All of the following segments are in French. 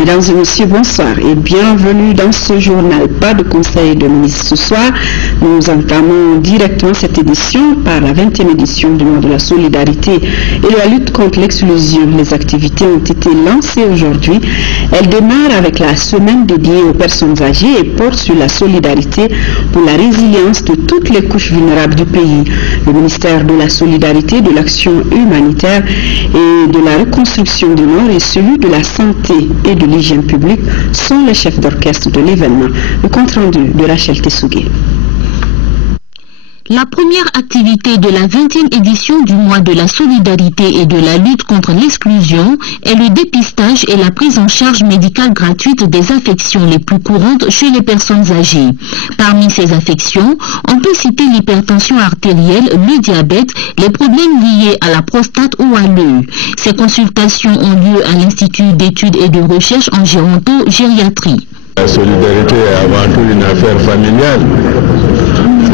Mesdames et messieurs, bonsoir et bienvenue dans ce journal. Pas de conseil de ministre ce soir. Nous entamons directement cette édition par la 20e édition du mois de la solidarité et de la lutte contre l'exclusion. Les activités ont été lancées aujourd'hui. Elles démarrent avec la semaine dédiée aux personnes âgées et portent sur la solidarité pour la résilience de toutes les couches vulnérables du pays. Le ministère de la Solidarité, de l'Action humanitaire et de la reconstruction du Nord et celui de la Santé et de l'hygiène publique sont les chefs d'orchestre de l'événement. Le compte rendu de Rachel Tessougué. La première activité de la 20e édition du mois de la solidarité et de la lutte contre l'exclusion est le dépistage et la prise en charge médicale gratuite des affections les plus courantes chez les personnes âgées. Parmi ces affections, on peut citer l'hypertension artérielle, le diabète, les problèmes liés à la prostate ou à l'œil. Ces consultations ont lieu à l'Institut d'études et de recherche en géronto-gériatrie. La solidarité est avant tout une affaire familiale.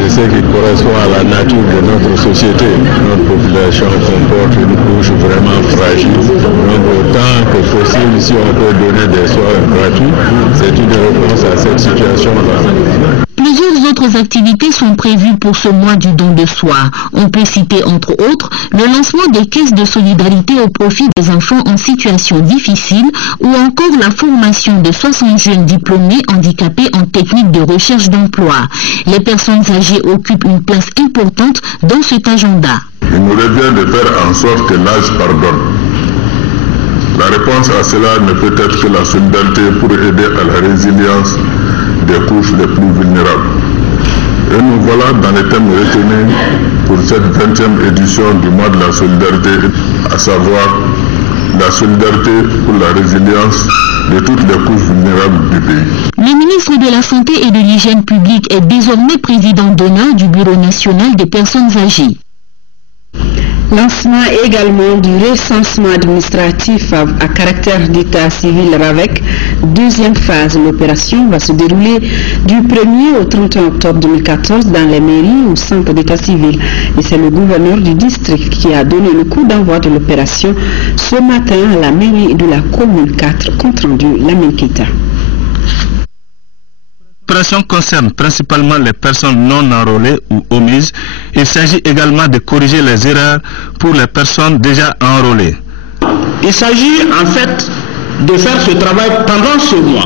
C'est ce qui correspond à la nature de notre société. Notre population comporte une couche vraiment fragile. Donc autant que possible, si on peut donner des soins gratuits, c'est une réponse à cette situation-là. Plusieurs autres activités sont prévues pour ce mois du don de soi. On peut citer entre autres le lancement des caisses de solidarité au profit des enfants en situation difficile ou encore la formation de 60 jeunes diplômés handicapés en technique de recherche d'emploi. Les personnes âgées occupent une place importante dans cet agenda. Il nous revient de faire en sorte que l'âge pardonne. La réponse à cela ne peut être que la solidarité pour aider à la résilience des couches les plus vulnérables. Et nous voilà dans les thèmes retenus pour cette 20e édition du mois de la solidarité, à savoir la solidarité pour la résilience de toutes les couches vulnérables du pays. Le ministre de la Santé et de l'Hygiène publique est désormais président d'honneur du Bureau national des personnes âgées. Lancement également du recensement administratif à caractère d'état civil RAVEC. Deuxième phase, l'opération va se dérouler du 1er au 31 octobre 2014 dans les mairies ou centres d'état civil. Et c'est le gouverneur du district qui a donné le coup d'envoi de l'opération ce matin à la mairie de la commune 4, compte rendu Lamine Keita. L'opération concerne principalement les personnes non enrôlées ou omises. Il s'agit également de corriger les erreurs pour les personnes déjà enrôlées. Il s'agit en fait de faire ce travail pendant ce mois.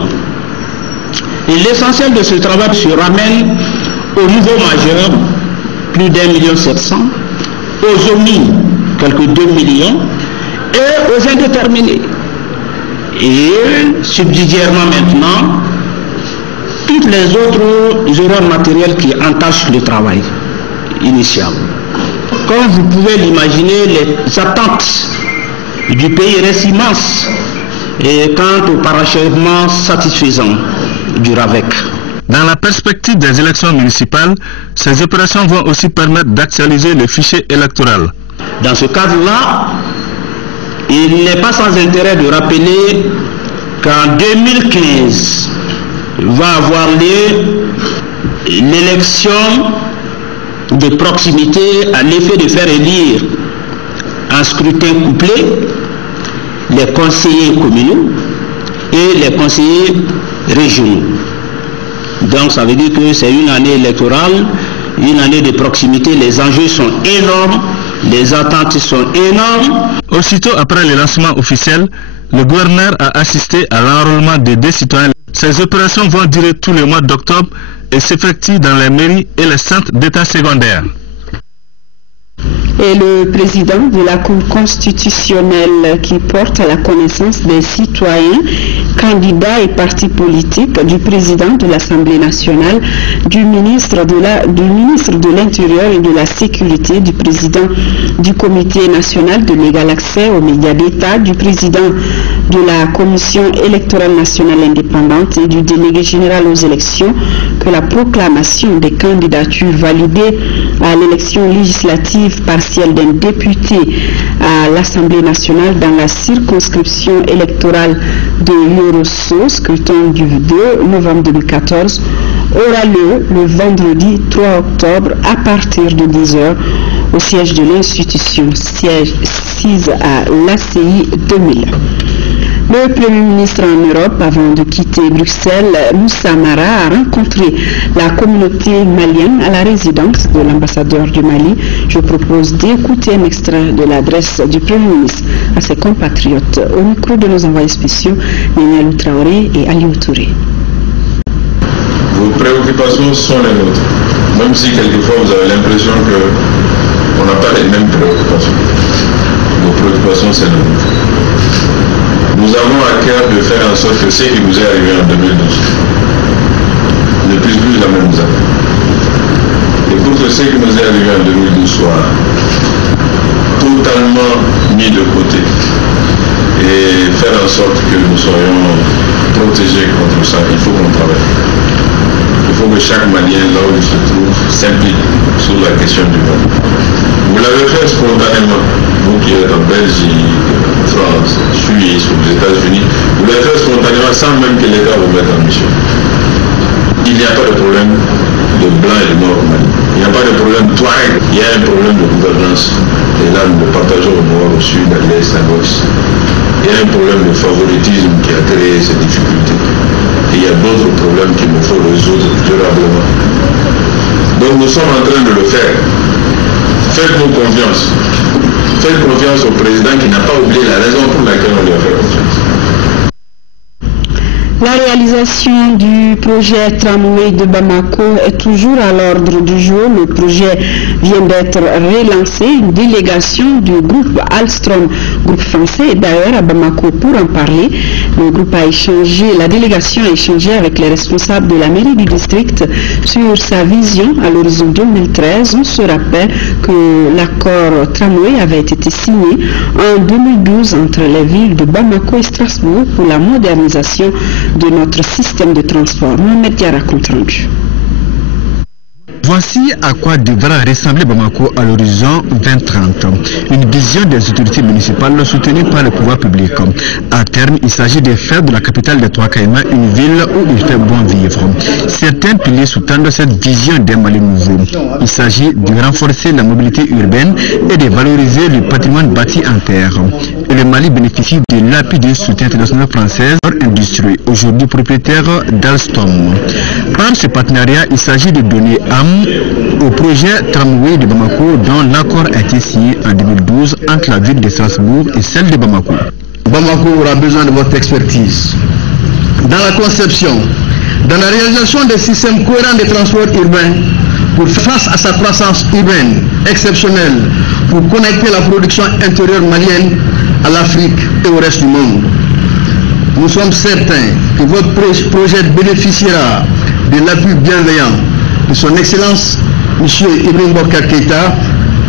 Et l'essentiel de ce travail se ramène au niveau majeur, plus d'1,7 million, aux omis, quelques 2 millions, et aux indéterminés. Et subsidiairement maintenant, toutes les autres erreurs matérielles qui entachent le travail initial. Comme vous pouvez l'imaginer, les attentes du pays restent immenses et quant au parachèvement satisfaisant du RAVEC. Dans la perspective des élections municipales, ces opérations vont aussi permettre d'actualiser le fichier électoral. Dans ce cadre-là, il n'est pas sans intérêt de rappeler qu'en 2015, va avoir lieu l'élection de proximité à l'effet de faire élire en scrutin couplé les conseillers communaux et les conseillers régionaux. Donc ça veut dire que c'est une année électorale, une année de proximité, les enjeux sont énormes, les attentes sont énormes. Aussitôt après le lancement officiel, le gouverneur a assisté à l'enrôlement des 2 citoyens. Ces opérations vont durer tout le mois d'octobre et s'effectuent dans les mairies et les centres d'état secondaire. Et le président de la Cour constitutionnelle qui porte à la connaissance des citoyens, candidats et partis politiques, du président de l'Assemblée nationale, du ministre de l'Intérieur et de la Sécurité, du président du Comité national de l'égal accès aux médias d'État, du président de la Commission électorale nationale indépendante et du délégué général aux élections, que la proclamation des candidatures validées à l'élection législative partielle d'un député à l'Assemblée nationale dans la circonscription électorale de Yorosso, scrutin du 2 novembre 2014, aura lieu le vendredi 3 octobre à partir de 10h au siège de l'institution, siège 6 à l'ACI 2000. Le Premier ministre en Europe, avant de quitter Bruxelles, Moussa Mara, a rencontré la communauté malienne à la résidence de l'ambassadeur du Mali. Je propose d'écouter un extrait de l'adresse du Premier ministre à ses compatriotes au micro de nos envoyés spéciaux, Nénialou Traoré et Aliou Touré. Vos préoccupations sont les nôtres, même si quelquefois vous avez l'impression qu'on n'a pas les mêmes préoccupations. Vos préoccupations, c'est les nôtres. Nous avons à cœur de faire en sorte que ce qui nous est arrivé en 2012 ne puisse plus jamais nous arriver. Et pour que ce qui nous est arrivé en 2012 soit totalement mis de côté et faire en sorte que nous soyons protégés contre ça, il faut qu'on travaille. Il faut que chaque Malien, là où il se trouve, s'implique sur la question du monde. Vous l'avez fait spontanément, vous qui êtes en Belgique, France, Suisse, aux États-Unis, vous l'avez fait spontanément sans même que l'État vous mette en mission. Il n'y a pas de problème de blanc et de noir au Mali. Il n'y a pas de problème de Touareg. Il y a un problème de gouvernance. Et là, nous le partageons au nord, au sud, à l'est, à l'ouest. Il y a un problème de favoritisme qui a créé ces difficultés. Et il y a d'autres problèmes qu'il nous faut résoudre durablement. Donc nous sommes en train de le faire. Faites-nous confiance. Faites confiance au président qui n'a pas oublié la raison pour laquelle on lui a fait confiance. La réalisation du projet tramway de Bamako est toujours à l'ordre du jour. Le projet vient d'être relancé. Une délégation du groupe Alstom, groupe français, est d'ailleurs à Bamako pour en parler. La délégation a échangé avec les responsables de la mairie du district sur sa vision à l'horizon 2013. On se rappelle que l'accord tramway avait été signé en 2012 entre les villes de Bamako et Strasbourg pour la modernisation de notre système de transport. Mohamed Diarra compte rendu. Voici à quoi devra ressembler Bamako à l'horizon 2030. Une vision des autorités municipales soutenue par le pouvoir public. À terme, il s'agit de faire de la capitale des Trois Caïmans une ville où il fait bon vivre. Certains piliers sous-tendent cette vision d'un Mali nouveau. Il s'agit de renforcer la mobilité urbaine et de valoriser le patrimoine bâti en terre. Et le Mali bénéficie de l'appui du soutien international français industrie, aujourd'hui propriétaire d'Alstom. Par ce partenariat, il s'agit de donner âme au projet tramway de Bamako dont l'accord a été signé en 2012 entre la ville de Strasbourg et celle de Bamako. Bamako aura besoin de votre expertise dans la conception, dans la réalisation des systèmes cohérents de transport urbain pour faire face à sa croissance urbaine exceptionnelle, pour connecter la production intérieure malienne à l'Afrique et au reste du monde. Nous sommes certains que votre projet bénéficiera de l'appui bienveillant de son Excellence, M. Ibrahim Boubacar Keïta,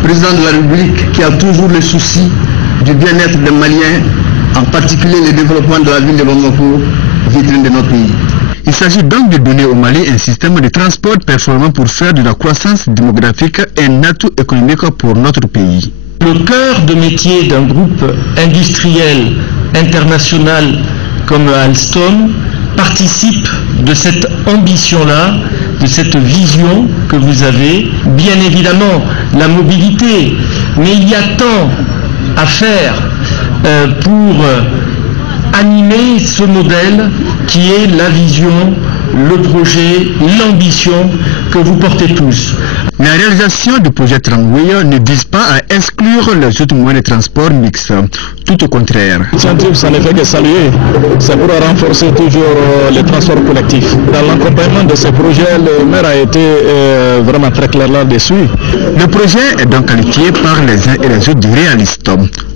président de la République, qui a toujours le souci du bien-être des Maliens, en particulier le développement de la ville de Bamako, vitrine de notre pays. Il s'agit donc de donner au Mali un système de transport performant pour faire de la croissance démographique un atout économique pour notre pays. Le cœur de métier d'un groupe industriel international comme Alstom participe de cette ambition-là, de cette vision que vous avez. Bien évidemment, la mobilité, mais il y a tant à faire pour animer ce modèle qui est la vision, le projet, l'ambition que vous portez tous. La réalisation du projet tramway ne vise pas à exclure les autres moyens de transport mixtes, tout au contraire. L'initiative, ça ne fait que saluer, c'est pour renforcer toujours les transports collectifs. Dans l'accompagnement de ce projet, le maire a été vraiment très clair là-dessus. Le projet est donc qualifié par les uns et les autres de réaliste.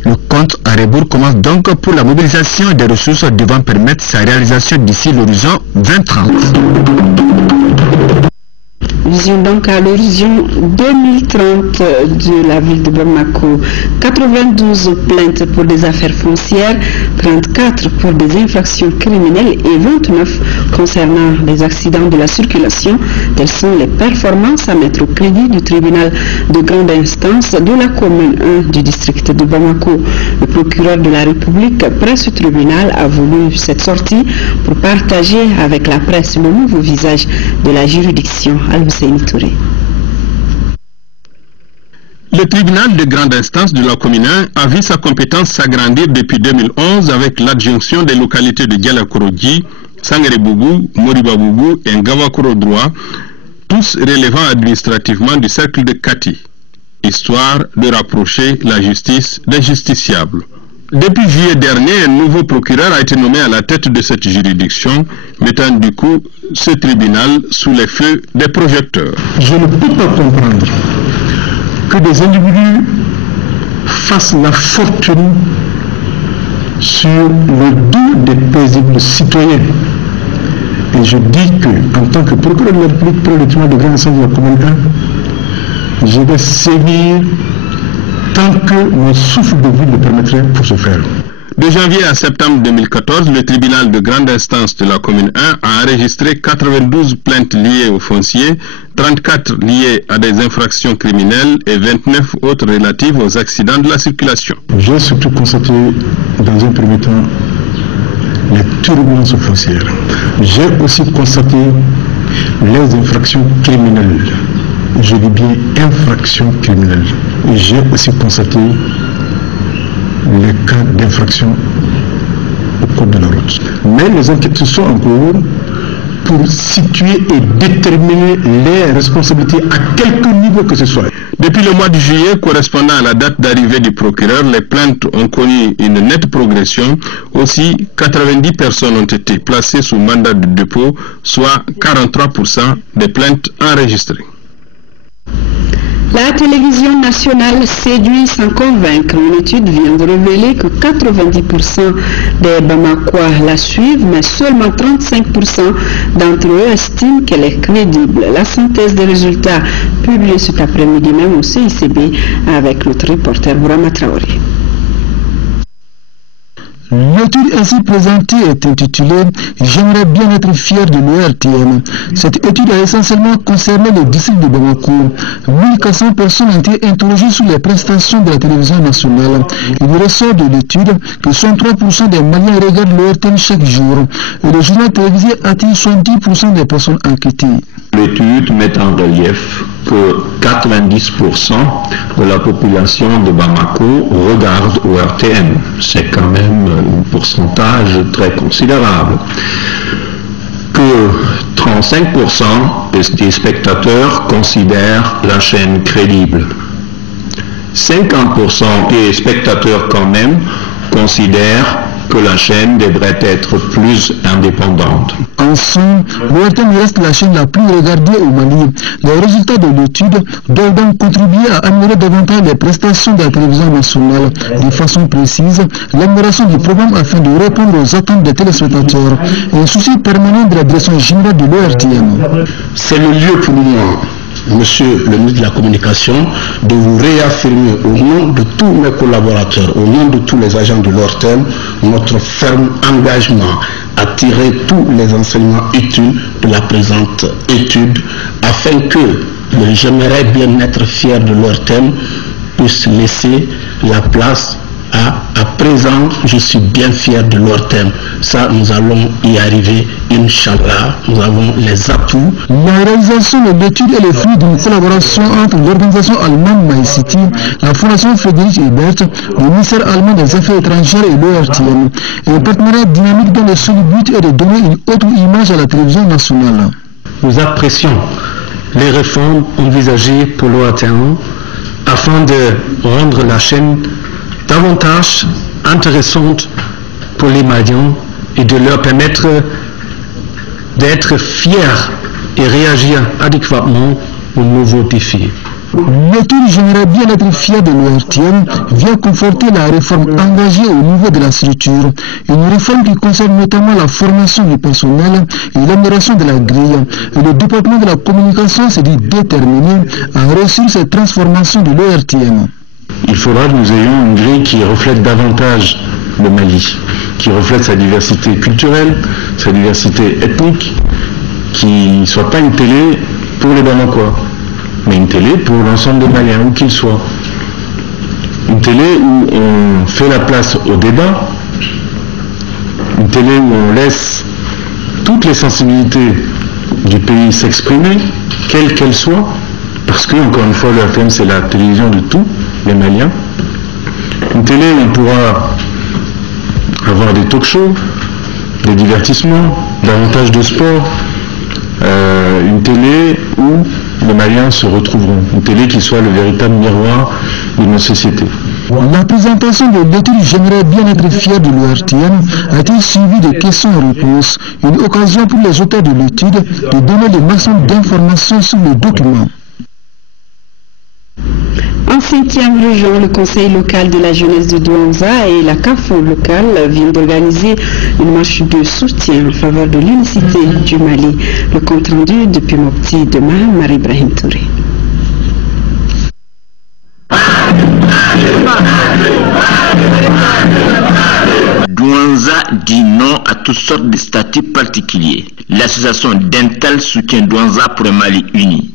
Le compte à rebours commence donc pour la mobilisation des ressources devant permettre sa réalisation d'ici l'horizon 2030. Vision donc à l'horizon 2030 de la ville de Bamako. 92 plaintes pour des affaires foncières, 34 pour des infractions criminelles et 29 concernant les accidents de la circulation. Telles sont les performances à mettre au crédit du tribunal de grande instance de la commune 1 du district de Bamako. Le procureur de la République, près ce tribunal, a voulu cette sortie pour partager avec la presse le nouveau visage de la juridiction. Le tribunal de grande instance de la commune 1 a vu sa compétence s'agrandir depuis 2011 avec l'adjonction des localités de Dialakorodji, Sangarebougou, Moribabougou et Ngawakoro droit, tous relevant administrativement du cercle de Kati, histoire de rapprocher la justice des justiciables. Depuis juillet dernier, un nouveau procureur a été nommé à la tête de cette juridiction, mettant du coup ce tribunal sous les feux des projecteurs. Je ne peux pas comprendre que des individus fassent la fortune sur le dos des paisibles citoyens. Et je dis que, en tant que procureur de la République pour le tribunal de grande instance de la commune 1, je vais sévir tant que mon souffle de vie le permettrait pour ce faire. De janvier à septembre 2014, le tribunal de grande instance de la commune 1 a enregistré 92 plaintes liées au foncier, 34 liées à des infractions criminelles et 29 autres relatives aux accidents de la circulation. J'ai surtout constaté dans un premier temps les turbulences foncières. J'ai aussi constaté les infractions criminelles. Je dis bien infractions criminelles. J'ai aussi constaté les cas d'infraction au code de la route. Mais les enquêtes sont en cours pour situer et déterminer les responsabilités à quelque niveau que ce soit. Depuis le mois de juillet, correspondant à la date d'arrivée du procureur, les plaintes ont connu une nette progression. Aussi, 90 personnes ont été placées sous mandat de dépôt, soit 43% des plaintes enregistrées. La télévision nationale séduit sans convaincre. Une étude vient de révéler que 90% des Bamakois la suivent, mais seulement 35% d'entre eux estiment qu'elle est crédible. La synthèse des résultats publiée cet après-midi même au CICB avec notre reporter Bourama Traoré. L'étude ainsi présentée est intitulée « J'aimerais bien être fier de l'ORTM ». Cette étude a essentiellement concerné le district de Bamako. 1400 personnes ont été interrogées sur les prestations de la télévision nationale. Il ressort de l'étude que 63% des Maliens regardent l'ORTM chaque jour. Et le journal télévisé attire 70% des personnes enquêtées. L'étude met en relief que 90% de la population de Bamako regarde ORTM. C'est quand même un pourcentage très considérable. Que 35% des spectateurs considèrent la chaîne crédible. 50% des spectateurs quand même considèrent que la chaîne devrait être plus indépendante. En somme, l'ORTM reste la chaîne la plus regardée au Mali. Les résultats de l'étude doivent donc contribuer à améliorer davantage les prestations de la télévision nationale. De façon précise, l'amélioration du programme afin de répondre aux attentes des téléspectateurs est un souci permanent de la direction générale de l'ORTM. C'est le lieu pour moi, Monsieur le ministre de la Communication, de vous réaffirmer au nom de tous mes collaborateurs, au nom de tous les agents de l'ORTM, notre ferme engagement à tirer tous les enseignements utiles de la présente étude afin que le j'aimerais bien être fier de l'ORTM puisse laisser la place à présent, je suis bien fier de l'ORTM. Ça, nous allons y arriver, Inch'Allah. Nous avons les atouts. La réalisation de l'étude est le fruit d'une collaboration entre l'organisation allemande MyCity, la Fondation Friedrich Ebert, le ministère allemand des Affaires étrangères et l'ORTM. Un partenariat dynamique dont le seul but est de donner une autre image à la télévision nationale. Nous apprécions les réformes envisagées pour l'ORTM afin de rendre la chaîne davantage intéressante pour les Maliens et de leur permettre d'être fiers et réagir adéquatement aux nouveaux défis. L'étude j'aimerais bien être fier de l'ORTM vient conforter la réforme engagée au niveau de la structure. Une réforme qui concerne notamment la formation du personnel et l'amélioration de la grille. Et le département de la communication s'est dit déterminé à réussir cette transformation de l'ORTM. Il faudra que nous ayons une grille qui reflète davantage le Mali, qui reflète sa diversité culturelle, sa diversité ethnique, qui ne soit pas une télé pour les Bamakois, mais une télé pour l'ensemble des Maliens, où qu'ils soient. Une télé où on fait la place au débat, une télé où on laisse toutes les sensibilités du pays s'exprimer, quelles qu'elles soient, Parce que, encore une fois, le RTM, c'est la télévision de tous les Maliens. Une télé, on pourra avoir des talk-shows, des divertissements, davantage de sport. Une télé où les Maliens se retrouveront. Une télé qui soit le véritable miroir de nos sociétés. La présentation de l'étude J'aimerais bien être fier de l'ORTM a été suivie de questions et réponses, une occasion pour les auteurs de l'étude de donner le maximum d'informations sur le document. En 5e région, le Conseil local de la jeunesse de Douanza et la CAFO locale viennent d'organiser une marche de soutien en faveur de l'unicité du Mali. Le compte rendu depuis Mopti de Marie-Ibrahim Touré. Douanza dit non à toutes sortes de statuts particuliers. L'association Dental soutient Douanza pour un Mali uni.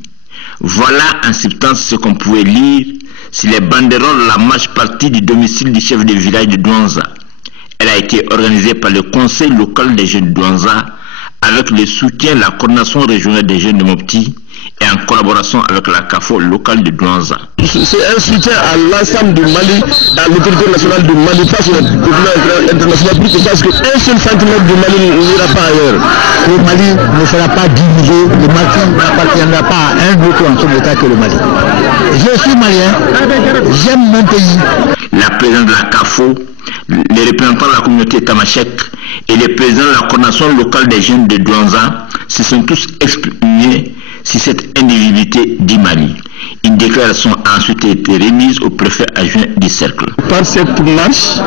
Voilà en substance ce qu'on pouvait lire sur les banderoles de la marche partie du domicile du chef de village de Douanza. Elle a été organisée par le Conseil local des jeunes de Douanza avec le soutien de la coordination régionale des jeunes de Mopti et en collaboration avec la CAFO locale de Douanza. C'est un soutien à l'ensemble du Mali, à l'autorité nationale du Mali, pas sur le plan international, parce qu'un seul centimètre du Mali n'ira pas ailleurs. Le Mali ne sera pas divisé, le Mali n'appartiendra pas à un autre en son état que le Mali. Je suis malien, j'aime mon pays. La présidente de la CAFO, les représentants de la communauté tamashek et les présidents de la coordination locale des jeunes de Douanza se sont tous exprimés sur cette individualité du Mali. Une déclaration a ensuite été remise au préfet adjoint du cercle. Par cette marche,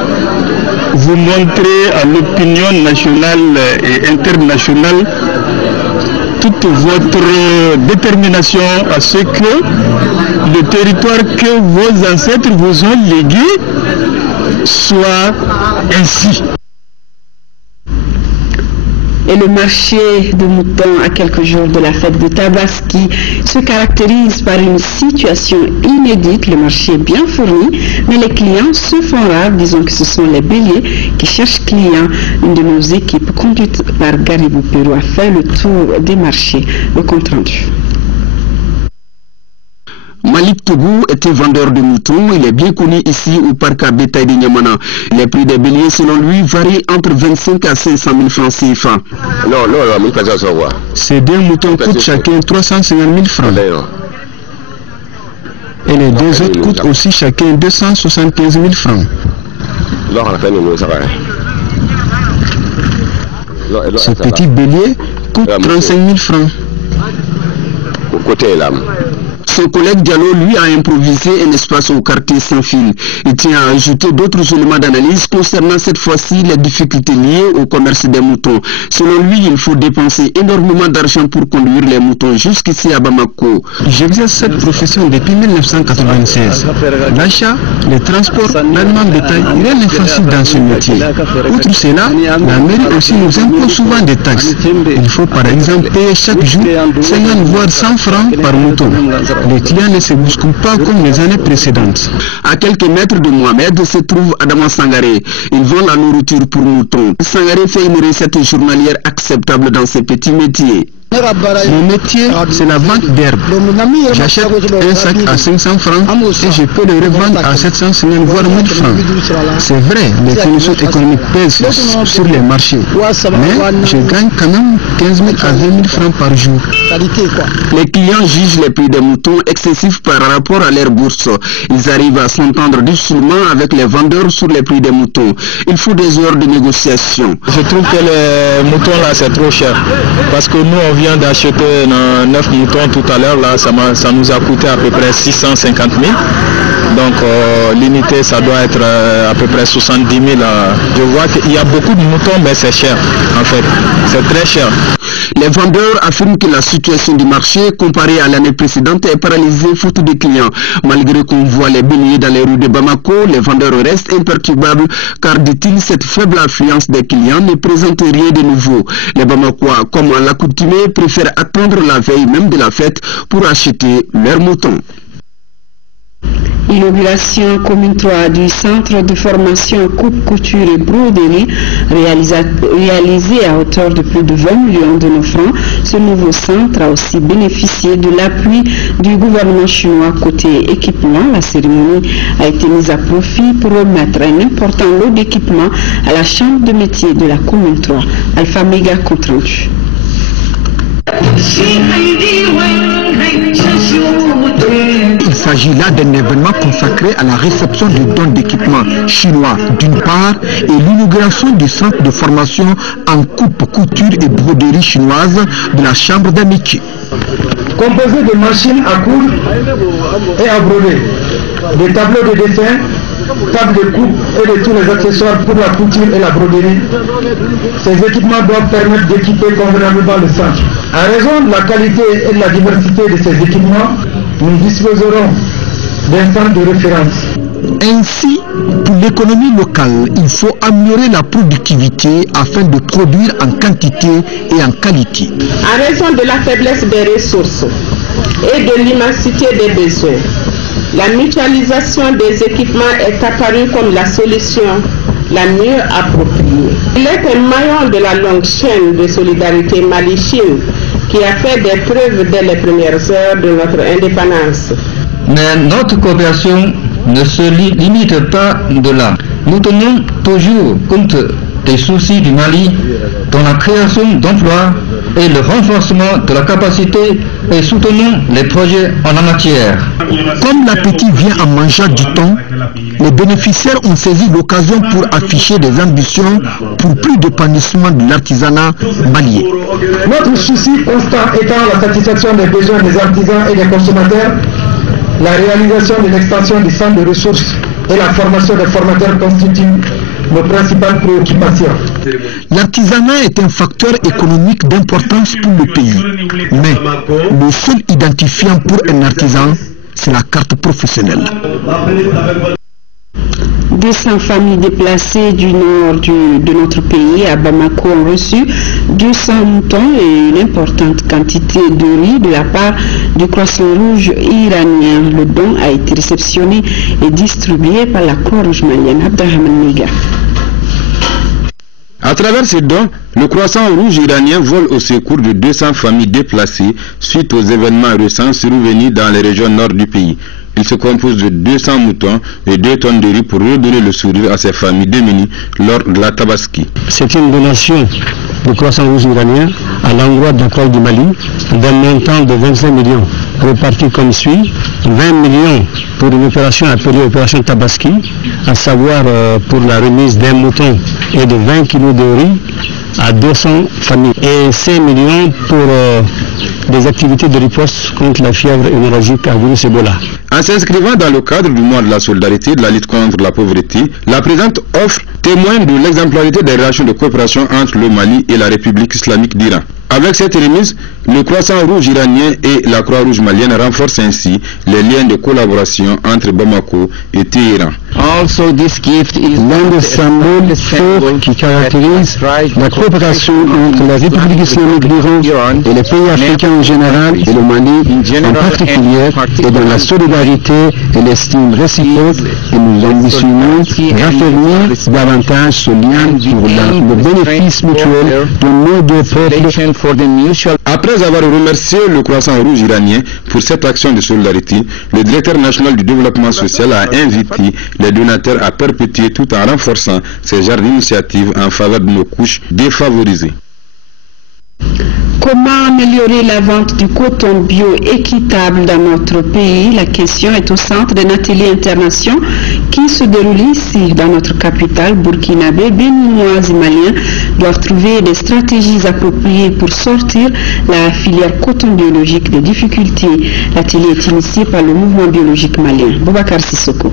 vous montrez à l'opinion nationale et internationale toute votre détermination à ce que le territoire que vos ancêtres vous ont légué soit ainsi. Et le marché de moutons à quelques jours de la fête de Tabaski se caractérise par une situation inédite. Le marché est bien fourni, mais les clients se font rares. Disons que ce sont les béliers qui cherchent clients. Une de nos équipes, conduite par Garibou Pérou, a fait le tour des marchés. Le compte rendu. Malik Toubou était vendeur de moutons. Il est bien connu ici au parc à bétail de Niamana. Les prix des béliers, selon lui, varient entre 25 à 500 000 francs CFA. Ces deux moutons coûtent chacun 350 000 francs. Et les deux autres coûtent aussi chacun 275 000 francs. Ce petit bélier coûte 35 000 francs. Son collègue Diallo, lui, a improvisé un espace au quartier sans fil. Il tient à ajouter d'autres éléments d'analyse concernant cette fois-ci les difficultés liées au commerce des moutons. Selon lui, il faut dépenser énormément d'argent pour conduire les moutons jusqu'ici à Bamako. J'exerce cette profession depuis 1996. L'achat, le transport, l'aliment bétail, rien n'est facile dans ce métier. Outre cela, la mairie aussi nous impose souvent des taxes. Il faut par exemple payer chaque jour 50 voire 100 francs par mouton. Les clients ne se bousculent pas comme les années précédentes. À quelques mètres de Mohamed se trouve Adama Sangaré. Ils vendent la nourriture pour moutons. Sangaré fait une recette journalière acceptable dans ses petits métiers. Mon métier, c'est la vente d'herbe. J'achète un sac à 500 francs et je peux le revendre à 750 voire 1000 francs. C'est vrai, les conditions économiques pèsent sur les marchés. Mais je gagne quand même 15 000 à 20 000 francs par jour. Les clients jugent les prix des moutons excessifs par rapport à leur bourse. Ils arrivent à s'entendre difficilement avec les vendeurs sur les prix des moutons. Il faut des heures de négociation. Je trouve que les moutons là c'est trop cher. Parce que nous on vient d'acheter 9 moutons tout à l'heure, là ça nous a coûté à peu près 650 000. Donc l'unité ça doit être à peu près 70 000. Je vois qu'il y a beaucoup de moutons mais c'est cher en fait, c'est très cher. Les vendeurs affirment que la situation du marché comparée à l'année précédente est paralysée faute de clients. Malgré qu'on voit les béliers dans les rues de Bamako, les vendeurs restent imperturbables car, dit-il, cette faible affluence des clients ne présente rien de nouveau. Les Bamakois, comme à l'accoutumée, préfèrent attendre la veille même de la fête pour acheter leurs moutons. Inauguration commune 3 du centre de formation coupe, couture et broderie réalisé à hauteur de plus de 20 millions de nos francs. Ce nouveau centre a aussi bénéficié de l'appui du gouvernement chinois côté équipement. La cérémonie a été mise à profit pour remettre un important lot d'équipements à la chambre de métier de la commune 3. Alpha Méga compte rendu. Il s'agit là d'un événement consacré à la réception du don d'équipements chinois d'une part et l'inauguration du centre de formation en coupe, couture et broderie chinoise de la chambre des métiers. Composé de machines à coudre et à broder, des tableaux de dessin, tables de coupe et de tous les accessoires pour la couture et la broderie. Ces équipements doivent permettre d'équiper convenablement le centre. À raison de la qualité et de la diversité de ces équipements, nous disposerons d'un centre de référence. Ainsi, pour l'économie locale, il faut améliorer la productivité afin de produire en quantité et en qualité. En raison de la faiblesse des ressources et de l'immensité des besoins, la mutualisation des équipements est apparue comme la solution la mieux appropriée. Il est un maillon de la longue chaîne de solidarité Mali-Chine qui a fait des preuves dès les premières heures de notre indépendance. Mais notre coopération ne se limite pas de là. Nous tenons toujours compte des soucis du Mali dans la création d'emplois et le renforcement de la capacité et soutenons les projets en la matière. Comme l'appétit vient en mangeant du thon, les bénéficiaires ont saisi l'occasion pour afficher des ambitions pour plus d'épanouissement de l'artisanat malien. Notre souci constant étant la satisfaction des besoins des artisans et des consommateurs, la réalisation de l'extension du centre de ressources et la formation des formateurs constituent nos principales préoccupations. L'artisanat est un facteur économique d'importance pour le pays, mais le seul identifiant pour un artisan, c'est la carte professionnelle. 200 familles déplacées du nord de notre pays à Bamako ont reçu 200 moutons et une importante quantité de riz de la part du Croissant Rouge iranien. Le don a été réceptionné et distribué par la Croix-Rouge malienne. Abdelrahman Mega. À travers ces dons, le Croissant Rouge iranien vole au secours de 200 familles déplacées suite aux événements récents survenus dans les régions nord du pays. Il se compose de 200 moutons et 2 tonnes de riz pour redonner le sourire à ces familles démunies lors de la Tabaski. C'est une donation du Croissant Rouge iranien à l'endroit de la Croix du Mali d'un montant de 25 millions répartis comme suit: 20 millions pour une opération appelée opération Tabaski, à savoir pour la remise d'un mouton et de 20 kg de riz à 200 familles, et 5 millions pour des activités de riposte contre la fièvre hémorragique à virus Ebola. En s'inscrivant dans le cadre du mois de la solidarité et de la lutte contre la pauvreté, la présente offre témoigne de l'exemplarité des relations de coopération entre le Mali et la République islamique d'Iran. Avec cette remise, le Croissant Rouge iranien et la Croix-Rouge malienne renforcent ainsi les liens de collaboration entre Bamako et Téhéran. L'un des symboles forts qui caractérise la coopération entre la République islamique d'Iran et les pays africains en général et le Mali en particulier est dans la solidarité et l'estime réciproque, et nous ambitionnons raffermir davantage ce lien pour le bénéfice mutuel de nos deux peuples. Après avoir remercié le Croissant Rouge iranien pour cette action de solidarité, le directeur national du développement social a invité les donateurs à perpétuer tout en renforçant ces genres d'initiatives en faveur de nos couches défavorisées. Comment améliorer la vente du coton bio équitable dans notre pays? La question est au centre d'un atelier international qui se déroule ici, dans notre capitale, burkinabé. Béninois et Maliens doivent trouver des stratégies appropriées pour sortir la filière coton biologique des difficultés. L'atelier est initié par le mouvement biologique malien. Boubacar Sissoko.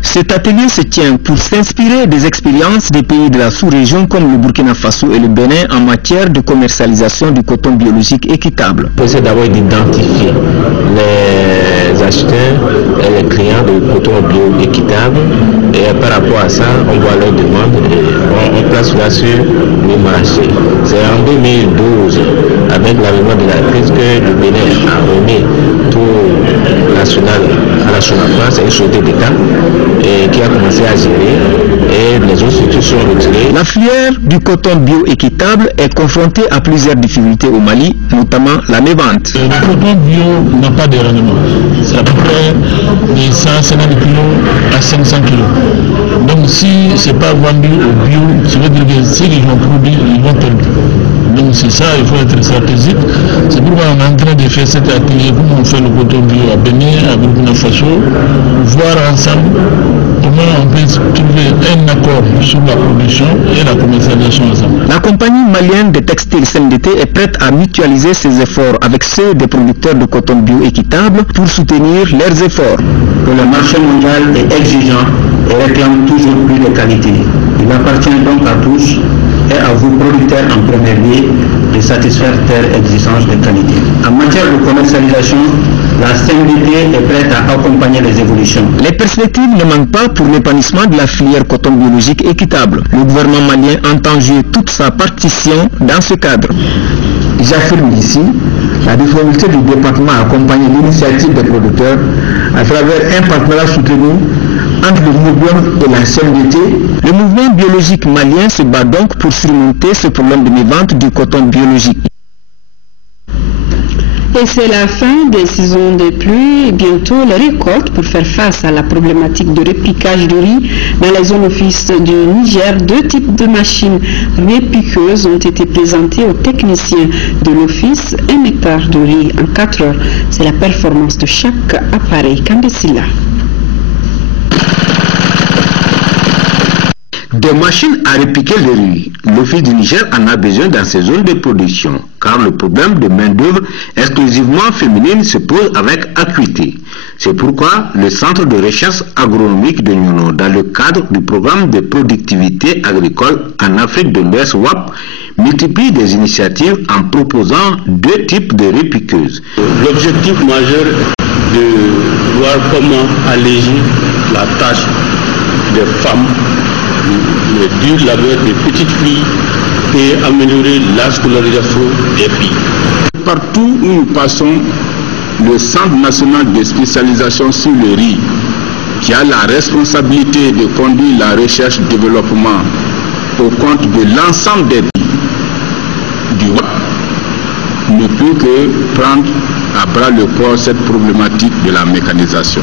Cet atelier se tient pour s'inspirer des expériences des pays de la sous-région comme le Burkina Faso et le Bénin en matière de commercialisation du coton biologique équitable. C'est d'abord d'identifier les acheteurs et les clients de coton bio équitable, et par rapport à ça, on voit leurs demandes et on place cela sur le marché. C'est en 2012, avec l'avènement de la crise, que le Bénin a remis toute nationale à la Sonapa, c'est une société d'État qui a commencé à gérer et les autres structures sont retirées. La filière du coton bio équitable est confrontée à plusieurs difficultés au Mali, notamment la mévente. Le coton bio n'a pas de rendement. C'est à peu près de 150 kg à 500 kg. Donc si ce n'est pas vendu au bio, ça veut dire que ceux qui vont produire, ils vont perdre. Donc c'est ça, il faut être stratégique. C'est pourquoi on est en train de faire cet atelier, comme on fait le coton bio à Bénin, à Burkina Faso, voir ensemble comment on peut trouver un accord sur la production et la commercialisation ensemble. La compagnie malienne de textiles CNDT est prête à mutualiser ses efforts avec ceux des producteurs de coton bio équitable pour soutenir leurs efforts. Le marché mondial est exigeant et réclame toujours plus de qualité. Il appartient donc à tous et à vous producteurs en premier lieu de satisfaire telle exigence de qualité. En matière de commercialisation, la CNDT est prête à accompagner les évolutions. Les perspectives ne manquent pas pour l'épanouissement de la filière coton biologique équitable. Le gouvernement malien entend jouer toute sa partition dans ce cadre. J'affirme ici la difficulté du département à accompagner l'initiative des producteurs à travers un partenariat soutenu entre le mouvement et la CNDT. Le mouvement biologique malien se bat donc pour surmonter ce problème de mévente du coton biologique. Et c'est la fin des saisons des pluies, bientôt les récoltes. Pour faire face à la problématique de repiquage de riz dans les zones office du Niger, 2 types de machines repiqueuses ont été présentées aux techniciens de l'office. 1 hectare de riz en 4 heures. C'est la performance de chaque appareil. Kandesila. Des machines à repiquer le riz. L'Office du Niger en a besoin dans ses zones de production, car le problème de main-d'œuvre exclusivement féminine se pose avec acuité. C'est pourquoi le Centre de recherche agronomique de Nyono, dans le cadre du programme de productivité agricole en Afrique de l'Ouest WAP, multiplie des initiatives en proposant 2 types de repiqueuses. L'objectif majeur est de voir comment alléger la tâche des femmes, le dur labeur des petites filles et améliorer la scolarisation des filles. Partout où nous passons, le Centre national de spécialisation sur le riz, qui a la responsabilité de conduire la recherche et développement au compte de l'ensemble des pays du WAP, ne peut que prendre à bras le corps cette problématique de la mécanisation.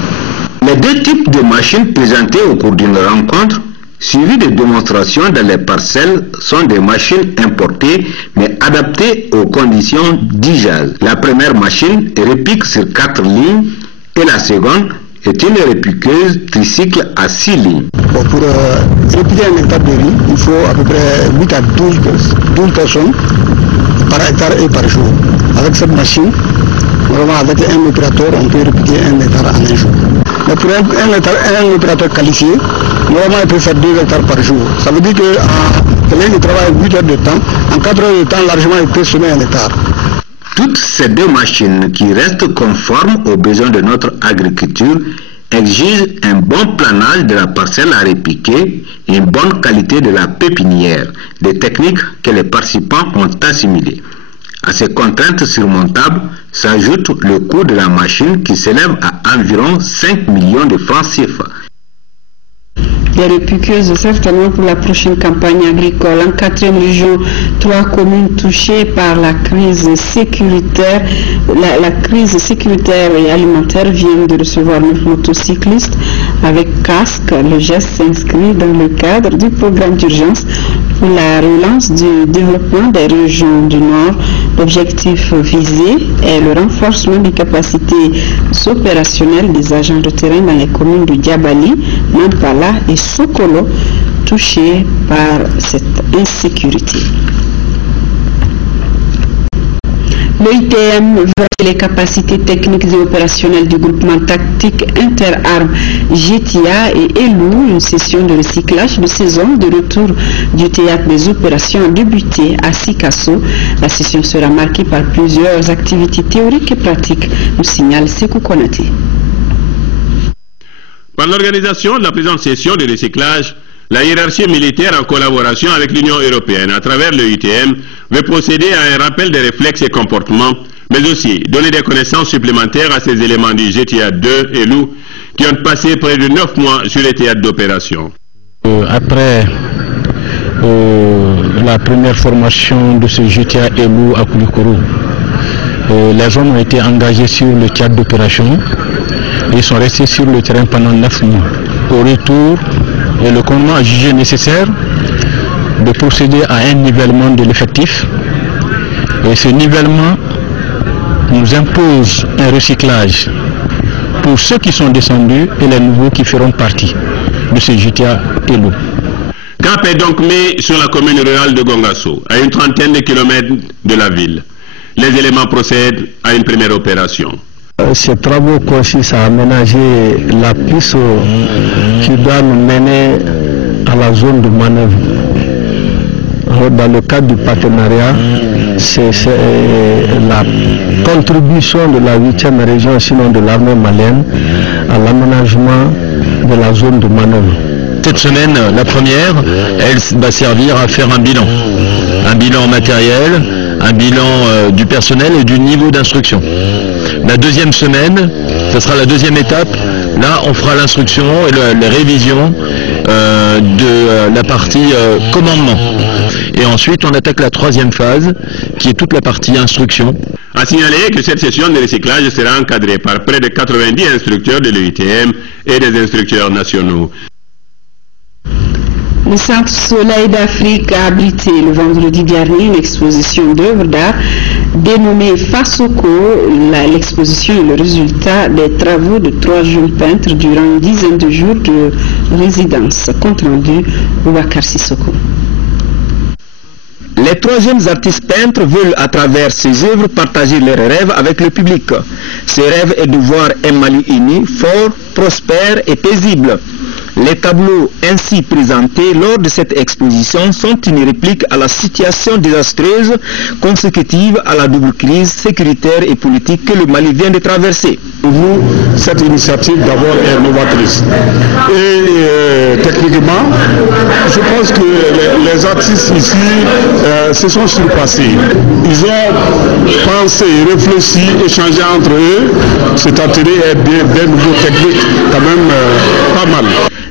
Les 2 types de machines présentées au cours d'une rencontre, suivies de démonstrations dans les parcelles, sont des machines importées mais adaptées aux conditions d'usage. La première machine repique sur 4 lignes et la seconde est une repiqueuse tricycle à 6 lignes. Pour repiquer 1 hectare de riz, il faut à peu près 8 à 12 personnes par hectare et par jour. Avec cette machine, vraiment avec un opérateur, on peut repiquer 1 hectare en un jour. Mais pour un opérateur qualifié, normalement il peut faire 2 hectares par jour. Ça veut dire qu'il travaille 8 heures de temps, en 4 heures de temps, largement il peut semer 1 hectare. Toutes ces 2 machines qui restent conformes aux besoins de notre agriculture exigent un bon planage de la parcelle à repiquer et une bonne qualité de la pépinière, des techniques que les participants ont assimilées. À ces contraintes surmontables s'ajoute le coût de la machine qui s'élève à environ 5 millions de francs CFA. Des repiqueuses certainement pour la prochaine campagne agricole. En 4e région, 3 communes touchées par la crise sécuritaire. La crise sécuritaire et alimentaire viennent de recevoir 9 motocyclistes avec casque. Le geste s'inscrit dans le cadre du programme d'urgence pour la relance du développement des régions du Nord. L'objectif visé est le renforcement des capacités opérationnelles des agents de terrain dans les communes de Diabali, Nampala et Sokolo, touchés par cette insécurité. L'OITM voit les capacités techniques et opérationnelles du groupement tactique interarmes GTIA et éloue une session de recyclage de saison de retour du théâtre des opérations a débuté à Sikasso. La session sera marquée par plusieurs activités théoriques et pratiques, nous signale Sekou Konaté. Par l'organisation de la présente session de recyclage, la hiérarchie militaire, en collaboration avec l'Union européenne à travers le UTM, veut procéder à un rappel des réflexes et comportements mais aussi donner des connaissances supplémentaires à ces éléments du GTA 2 et Loup qui ont passé près de 9 mois sur les théâtres d'opération. Après la première formation de ce GTA Elou à Koulikoro, les hommes ont été engagés sur le théâtre d'opération et ils sont restés sur le terrain pendant 9 mois. Au retour, le commandement a jugé nécessaire de procéder à un nivellement de l'effectif et ce nivellement nous impose un recyclage pour ceux qui sont descendus et les nouveaux qui feront partie de ce GTA Elou. Cap est donc mis sur la commune rurale de Gongasso, à une trentaine de kilomètres de la ville. Les éléments procèdent à une première opération. Ces travaux consistent à aménager la piste qui doit nous mener à la zone de manœuvre. Dans le cadre du partenariat, c'est la contribution de la 8e région, sinon de l'armée malienne, à l'aménagement de la zone de manœuvre. Cette semaine, la première, elle va servir à faire un bilan matériel, un bilan du personnel et du niveau d'instruction. La deuxième semaine, ce sera la deuxième étape. Là, on fera l'instruction et les révisions de la partie commandement. Et ensuite, on attaque la troisième phase, qui est toute la partie instruction. À signaler que cette session de recyclage sera encadrée par près de 90 instructeurs de l'UITM et des instructeurs nationaux. Le Centre Soleil d'Afrique a abrité le vendredi dernier une exposition d'œuvres d'art dénommée Fasoko. L'exposition est le résultat des travaux de 3 jeunes peintres durant une dizaine de jours de résidence. Compte rendu Boubacar Sissoko. Les 3 jeunes artistes peintres veulent à travers ces œuvres partager leurs rêves avec le public. Ce rêve est de voir un Mali uni, fort, prospère et paisible. Les tableaux ainsi présentés lors de cette exposition sont une réplique à la situation désastreuse consécutive à la double crise sécuritaire et politique que le Mali vient de traverser. Pour vous, cette initiative d'abord est novatrice. Et techniquement, je pense que les artistes ici se sont surpassés. Ils ont pensé, réfléchi, échangé entre eux. Cet atelier est des nouveaux techniques, quand même pas mal.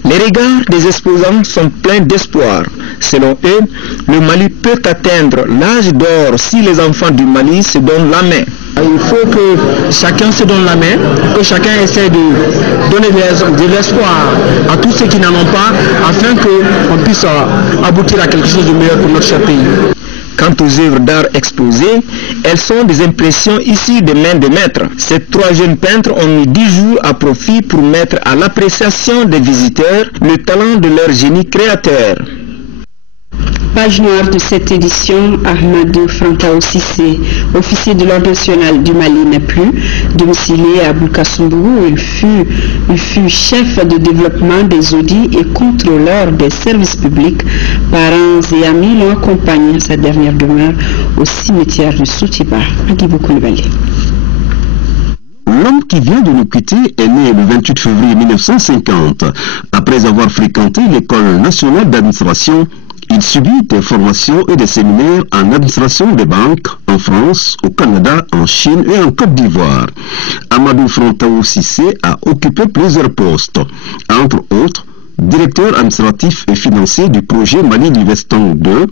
Les regards des exposants sont pleins d'espoir. Selon eux, le Mali peut atteindre l'âge d'or si les enfants du Mali se donnent la main. Il faut que chacun se donne la main, que chacun essaie de donner de l'espoir à tous ceux qui n'en ont pas, afin qu'on puisse aboutir à quelque chose de meilleur pour notre cher pays. Quant aux œuvres d'art exposées, elles sont des impressions issues des mains de maîtres. Ces 3 jeunes peintres ont mis 10 jours à profit pour mettre à l'appréciation des visiteurs le talent de leur génie créateur. Page noire de cette édition, Ahmadou Frantao Sissé, officier de l'Ordre national du Mali, n'est plus domicilié à Boulkassoumbourou. Il fut chef de développement des audits et contrôleur des services publics. Parents et amis l'ont accompagné à sa dernière demeure au cimetière de Soutiba. Adibou Koulibaly. L'homme qui vient de nous quitter est né le 28 février 1950. Après avoir fréquenté l'école nationale d'administration, il subit des formations et des séminaires en administration des banques en France, au Canada, en Chine et en Côte d'Ivoire. Ahmadou Frantao Sissé a occupé plusieurs postes, entre autres directeur administratif et financier du projet Mali Livestan 2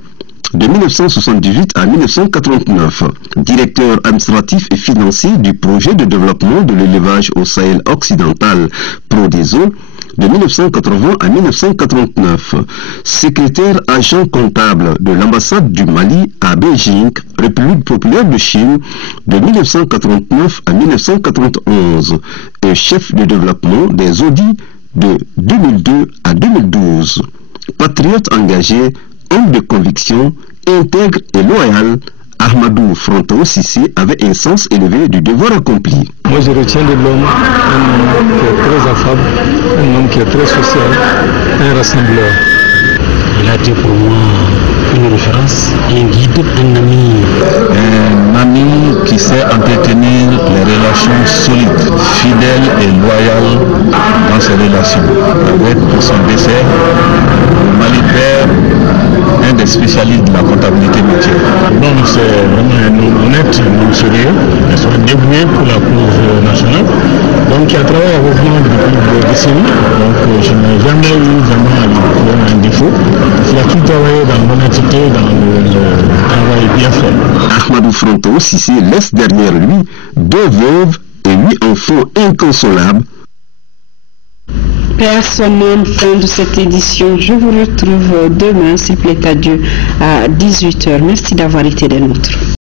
de 1978 à 1989, directeur administratif et financier du projet de développement de l'élevage au Sahel occidental Prodeso de 1980 à 1989, secrétaire agent comptable de l'ambassade du Mali à Beijing, République populaire de Chine, de 1989 à 1991, et chef de développement des audits de 2002 à 2012. Patriote engagé, homme de conviction, intègre et loyal, Ahmadou Frantao Sissé avait un sens élevé du devoir accompli. Moi je retiens de l'homme un homme qui est très affable, un homme qui est très social, un rassembleur. Il a été pour moi une référence, un guide, un ami. Un ami qui sait entretenir les relations solides, fidèles et loyales dans ses relations. Avec son décès, Mali perd un des spécialistes de la comptabilité métier. Donc c'est vraiment un homme honnête, un homme sérieux, un homme dévoué pour la cause nationale. Donc qui a travaillé avec moi depuis des décennies. Donc je n'ai jamais eu vraiment à lui trouver un défaut. Il a tout travaillé dans l'honnêteté, dans le travail bien fait. Ahmadou Fronto Cissé laisse derrière lui 2 veuves et 8 enfants inconsolables. Paix à son âme, fin de cette édition. Je vous retrouve demain, s'il plaît à Dieu, à 18h. Merci d'avoir été des nôtres.